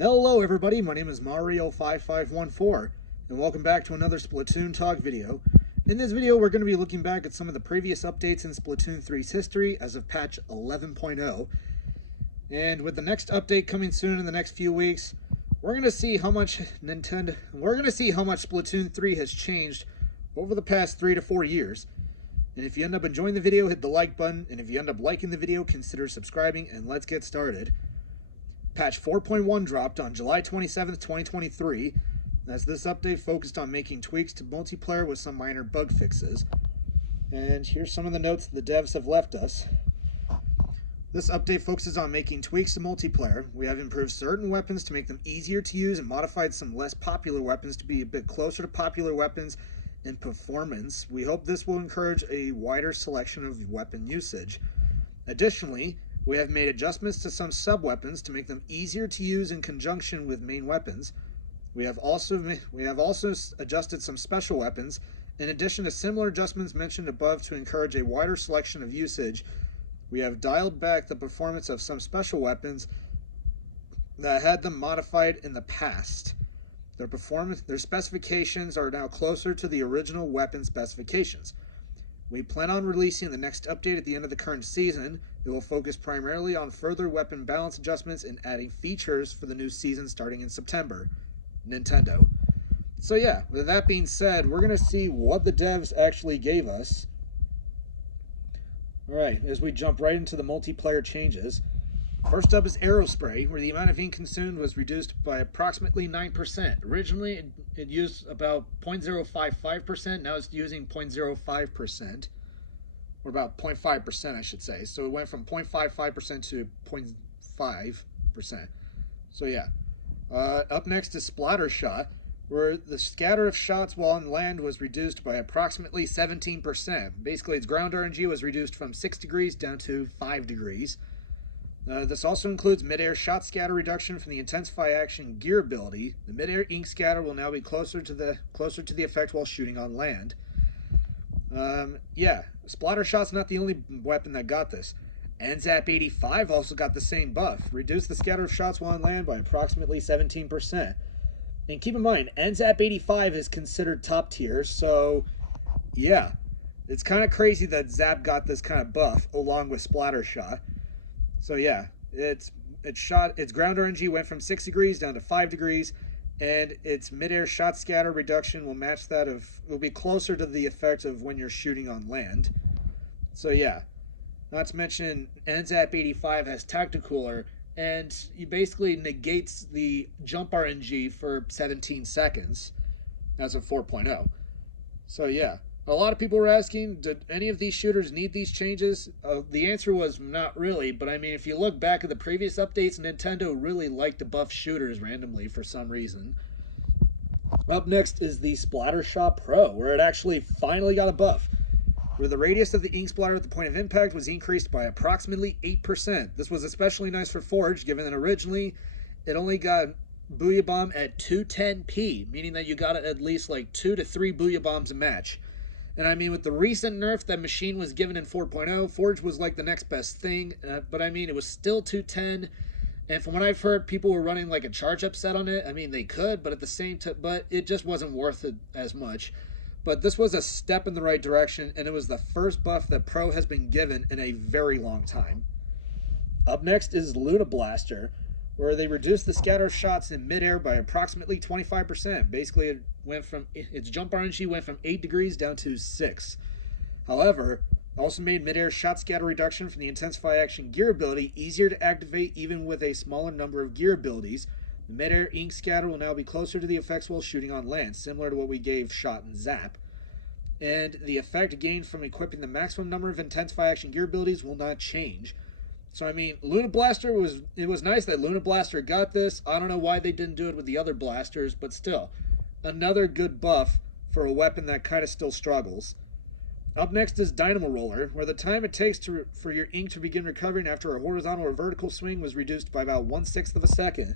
Hello everybody, my name is Mario5514, and welcome back to another Splatoon Talk video. In this video, we're going to be looking back at some of the previous updates in Splatoon 3's history as of patch 11.0. And with the next update coming soon in the next few weeks, we're going to see how much Splatoon 3 has changed over the past 3 to 4 years. And if you end up enjoying the video, hit the like button, and if you end up liking the video, consider subscribing, and let's get started. Patch 4.1 dropped on July 27th, 2023, as this update focused on making tweaks to multiplayer with some minor bug fixes. And here's some of the notes the devs have left us. This update focuses on making tweaks to multiplayer. We have improved certain weapons to make them easier to use and modified some less popular weapons to be a bit closer to popular weapons in performance. We hope this will encourage a wider selection of weapon usage. Additionally, we have made adjustments to some sub-weapons to make them easier to use in conjunction with main weapons. We have also adjusted some special weapons, in addition to similar adjustments mentioned above to encourage a wider selection of usage. We have dialed back the performance of some special weapons that had them modified in the past. Their specifications are now closer to the original weapon specifications. We plan on releasing the next update at the end of the current season. It will focus primarily on further weapon balance adjustments and adding features for the new season starting in September. Nintendo. So yeah, with that being said, we're going to see what the devs actually gave us. Alright, as we jump right into the multiplayer changes. First up is Aerospray, where the amount of ink consumed was reduced by approximately 9%. Originally, it used about 0.055%, now it's using 0.05%. Or about 0.5%, I should say. So it went from 0.55% to 0.5%. So yeah. Up next is Splattershot, where the scatter of shots while on land was reduced by approximately 17%. Basically, its ground RNG was reduced from 6 degrees down to 5 degrees. This also includes mid-air shot scatter reduction from the Intensify Action gear ability. The mid-air ink scatter will now be closer to the effect while shooting on land. Yeah, Splattershot's not the only weapon that got this. NZAP 85 also got the same buff, reduced the scatter of shots while on land by approximately 17%. And keep in mind, NZAP 85 is considered top tier, so yeah, it's kind of crazy that Zap got this kind of buff along with Splattershot. So yeah, its ground RNG went from 6 degrees down to 5 degrees, and its mid-air shot scatter reduction will be closer to the effect of when you're shooting on land. So yeah, not to mention NZAP 85 has Tacticooler, and he basically negates the jump RNG for 17 seconds as of 4.0. So yeah. A lot of people were asking, did any of these shooters need these changes? The answer was not really, but I mean, if you look back at the previous updates, Nintendo really liked to buff shooters randomly for some reason. Up next is the Splattershot Pro, where it actually finally got a buff, where the radius of the ink splatter at the point of impact was increased by approximately 8%. This was especially nice for Forge, given that originally it only got Booyah Bomb at 210p, meaning that you got it at least like 2 to 3 Booyah Bombs a match. And I mean, with the recent nerf that Machine was given in 4.0, Forge was like the next best thing. But I mean, it was still 210. And from what I've heard, people were running like a charge-up set on it. I mean, they could, but at the same time, but it just wasn't worth it as much. But this was a step in the right direction, and it was the first buff that Pro has been given in a very long time. Up next is Luna Blaster, where they reduced the scatter of shots in midair by approximately 25%. Basically, its jump RNG went from 8 degrees down to 6. However, also made midair shot scatter reduction from the Intensify Action gear ability easier to activate even with a smaller number of gear abilities. The midair ink scatter will now be closer to the effects while shooting on land, similar to what we gave Shot and Zap. And the effect gained from equipping the maximum number of Intensify Action gear abilities will not change. So I mean, Luna Blaster it was nice that Luna Blaster got this. I don't know why they didn't do it with the other blasters, but still, another good buff for a weapon that kind of still struggles. Up next is Dynamo Roller, where the time it takes for your ink to begin recovering after a horizontal or vertical swing was reduced by about 1/6 of a second,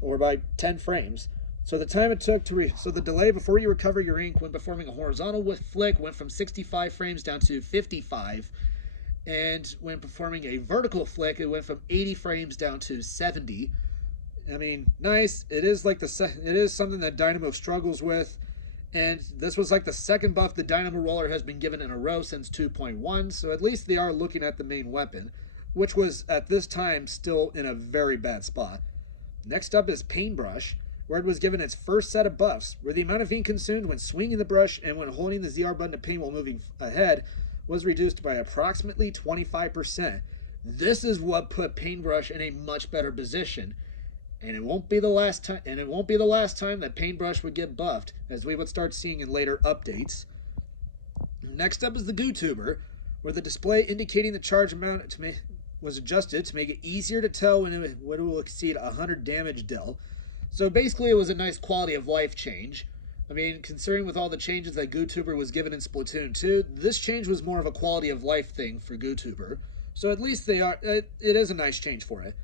or by 10 frames. So the time it took so the delay before you recover your ink when performing a horizontal flick went from 65 frames down to 55. And when performing a vertical flick, it went from 80 frames down to 70. I mean, nice. It is like it is something that Dynamo struggles with, and this was like the second buff the Dynamo Roller has been given in a row since 2.1. So at least they are looking at the main weapon, which was at this time still in a very bad spot. Next up is Paintbrush, where it was given its first set of buffs, where the amount of ink consumed when swinging the brush and when holding the ZR button to paint while moving ahead was reduced by approximately 25%. This is what put Paintbrush in a much better position. And it won't be the last time that Paintbrush would get buffed, as we would start seeing in later updates. Next up is the GooTuber, where the display indicating the charge amount was adjusted to make it easier to tell when it will exceed 100 damage dealt. So basically it was a nice quality of life change. I mean, considering with all the changes that GooTuber was given in Splatoon 2, this change was more of a quality of life thing for GooTuber. So at least it is a nice change for it.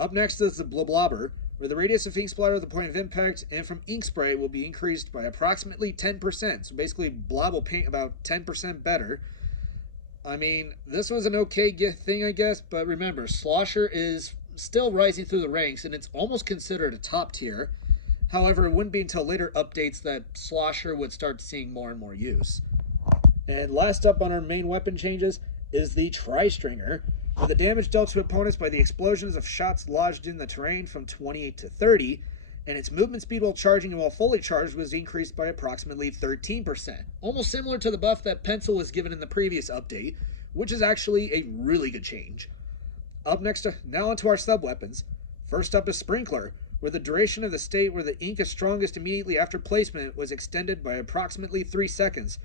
Up next is the Blobber, where the radius of ink splatter at the point of impact and from ink spray will be increased by approximately 10%. So basically, Blob will paint about 10% better. I mean, this was an okay thing, I guess, but remember, Slosher is still rising through the ranks, and it's almost considered a top tier. However, it wouldn't be until later updates that Slosher would start seeing more and more use. And last up on our main weapon changes is the Tri-Stringer, where the damage dealt to opponents by the explosions of shots lodged in the terrain from 28 to 30, and its movement speed while charging and while fully charged was increased by approximately 13%. Almost similar to the buff that Pencil was given in the previous update, which is actually a really good change. Up next, now onto our sub-weapons. First up is Sprinkler, where the duration of the state where the ink is strongest immediately after placement was extended by approximately 3 seconds.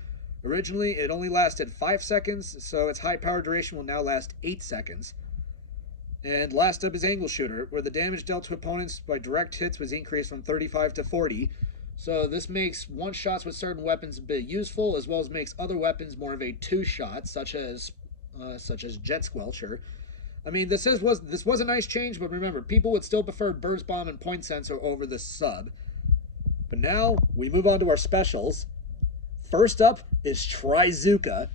Originally, it only lasted 5 seconds, so its high power duration will now last 8 seconds. And last up is Angle Shooter, where the damage dealt to opponents by direct hits was increased from 35 to 40. So this makes one-shots with certain weapons a bit useful, as well as makes other weapons more of a two-shot, such as Jet Squelcher. I mean, this was a nice change, but remember, people would still prefer Burst Bomb and Point Sensor over this sub. But now, we move on to our specials. First up is Trizooka,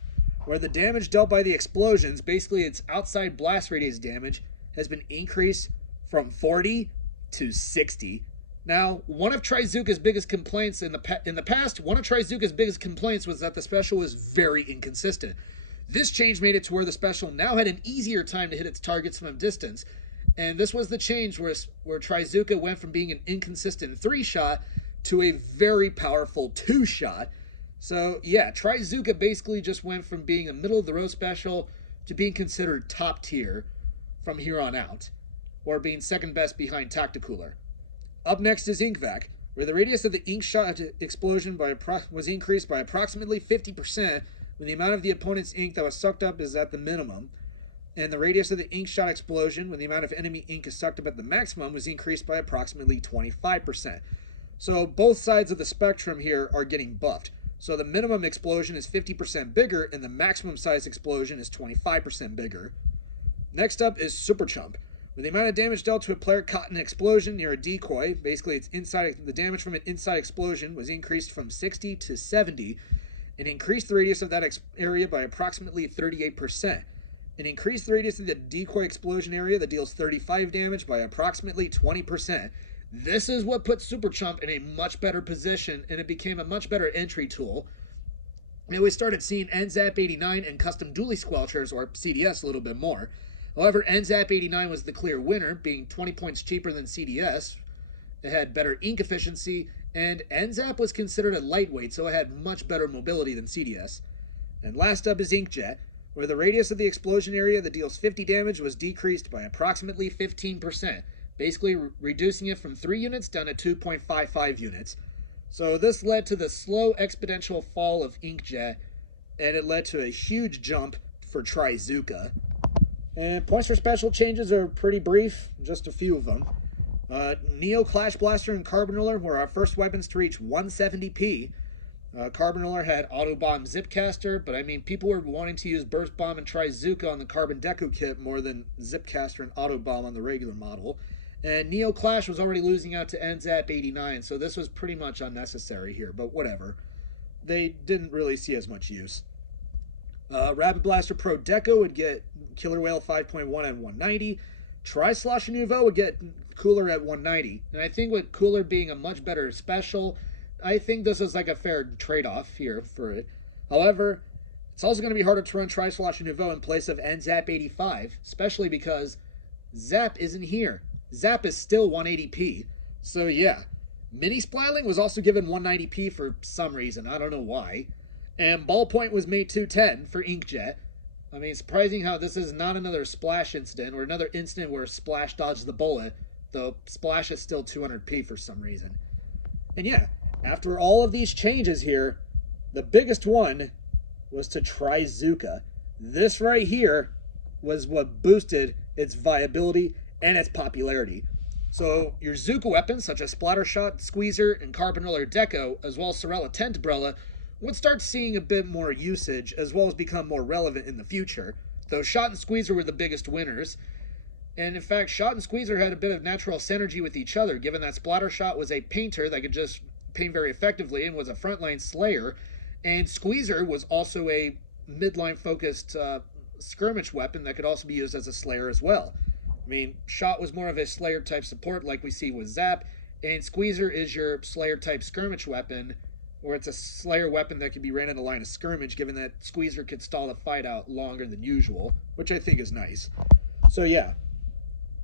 where the damage dealt by the explosions, basically its outside blast radius damage, has been increased from 40 to 60. Now, one of Trizooka's biggest complaints in the past was that the special was very inconsistent. This change made it to where the special now had an easier time to hit its targets from a distance, and this was the change where Trizooka went from being an inconsistent 3-shot to a very powerful 2-shot. So yeah, Trizooka basically just went from being a middle-of-the-road special to being considered top tier from here on out, or being second best behind Tacticooler. Up next is Inkvac, where the radius of the ink shot explosion was increased by approximately 50% when the amount of the opponent's ink that was sucked up is at the minimum, and the radius of the ink shot explosion when the amount of enemy ink is sucked up at the maximum was increased by approximately 25%. So both sides of the spectrum here are getting buffed. So the minimum explosion is 50% bigger, and the maximum size explosion is 25% bigger. Next up is Super Chump, where the amount of damage dealt to a player caught in an explosion near a decoy, basically the damage from an inside explosion was increased from 60 to 70, and increased the radius of that area by approximately 38%. And increased the radius of the decoy explosion area that deals 35 damage by approximately 20%. This is what put Super Chump in a much better position, and it became a much better entry tool. And we started seeing NZAP 89 and custom dually squelchers, or CDS, a little bit more. However, NZAP 89 was the clear winner, being 20 points cheaper than CDS. It had better ink efficiency, and NZAP was considered a lightweight, so it had much better mobility than CDS. And last up is Inkjet, where the radius of the explosion area that deals 50 damage was decreased by approximately 15%, basically reducing it from 3 units down to 2.55 units. So this led to the slow exponential fall of Inkjet, and it led to a huge jump for Trizooka. And points for special changes are pretty brief, just a few of them. Neo, Clash Blaster, and Carbon Roller were our first weapons to reach 170p. Carbon Roller had Auto Bomb Zipcaster, but I mean, people were wanting to use Burst Bomb and Trizooka on the Carbon Deku kit more than Zipcaster and Auto Bomb on the regular model. And Neo Clash was already losing out to NZAP 89, so this was pretty much unnecessary here, but whatever. They didn't really see as much use. Rapid Blaster Pro Deco would get Killer Whale 5.1 and 190. Tri-Slosh Nouveau would get Cooler at 190. And I think with Cooler being a much better special, I think this is like a fair trade-off here for it. However, it's also going to be harder to run Tri-Slosh Nouveau in place of NZAP 85, especially because Zap isn't here. Zap is still 180p. So yeah, Mini Splatling was also given 190p for some reason. I don't know why. And Ballpoint was made 210 for Inkjet. I mean, surprising how this is not another Splash incident or another incident where Splash dodges the bullet, though Splash is still 200p for some reason. And yeah, after all of these changes here, the biggest one was to Trizooka. This right here was what boosted its viability and its popularity. So your Zuka weapons, such as Splattershot, Squeezer, and Carbonilla Deco, as well as Sorella Tentebrella, would start seeing a bit more usage, as well as become more relevant in the future. Though Shot and Squeezer were the biggest winners. And in fact, Shot and Squeezer had a bit of natural synergy with each other, given that Splattershot was a painter that could just paint very effectively and was a frontline slayer. And Squeezer was also a midline focused skirmish weapon that could also be used as a slayer as well. I mean, Shot was more of a slayer type support like we see with Zap, and Squeezer is your slayer type skirmish weapon, or it's a slayer weapon that can be ran in a line of skirmish, given that Squeezer could stall the fight out longer than usual, which I think is nice. So yeah,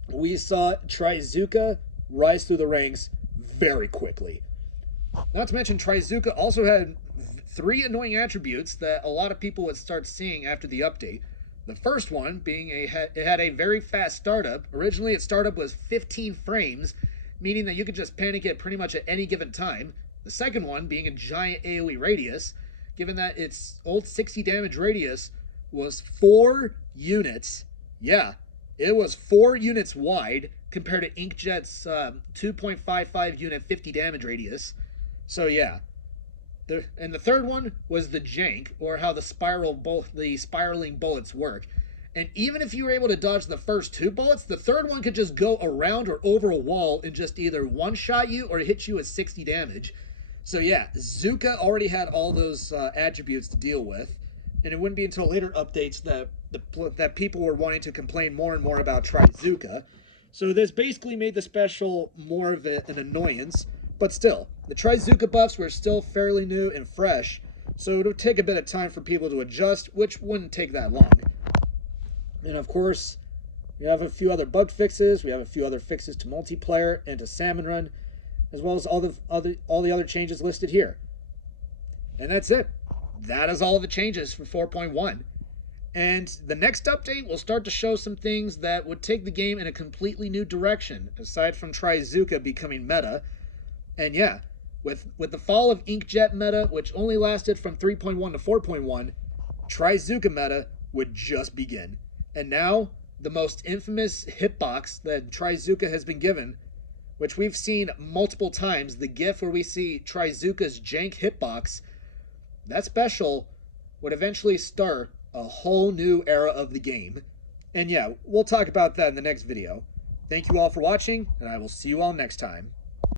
we saw Trizooka rise through the ranks very quickly. Not to mention, Trizooka also had 3 annoying attributes that a lot of people would start seeing after the update. The first one being it had a very fast startup. Originally, its startup was 15 frames, meaning that you could just panic it pretty much at any given time. The second one being a giant AoE radius, given that its old 60 damage radius was 4 units. Yeah, it was 4 units wide compared to Inkjet's 2.55 unit 50 damage radius. So yeah. And the third one was the jank, or how the spiraling bullets work. And even if you were able to dodge the first 2 bullets, the third one could just go around or over a wall and just either one-shot you or hit you with 60 damage. So yeah, Zuka already had all those attributes to deal with, and it wouldn't be until later updates that people were wanting to complain more and more about Trizooka. So this basically made the special more of an annoyance. But still, the Trizooka buffs were still fairly new and fresh, so it would take a bit of time for people to adjust, which wouldn't take that long. And of course, we have a few other bug fixes, we have a few other fixes to multiplayer and to Salmon Run, as well as all the other changes listed here. And that's it. That is all of the changes for 4.1. And the next update will start to show some things that would take the game in a completely new direction, aside from Trizooka becoming meta. And yeah, with the fall of Inkjet Meta, which only lasted from 3.1 to 4.1, Trizooka Meta would just begin. And now, the most infamous hitbox that Trizooka has been given, which we've seen multiple times, the gif where we see Trizooka's jank hitbox, that special would eventually start a whole new era of the game. And yeah, we'll talk about that in the next video. Thank you all for watching, and I will see you all next time.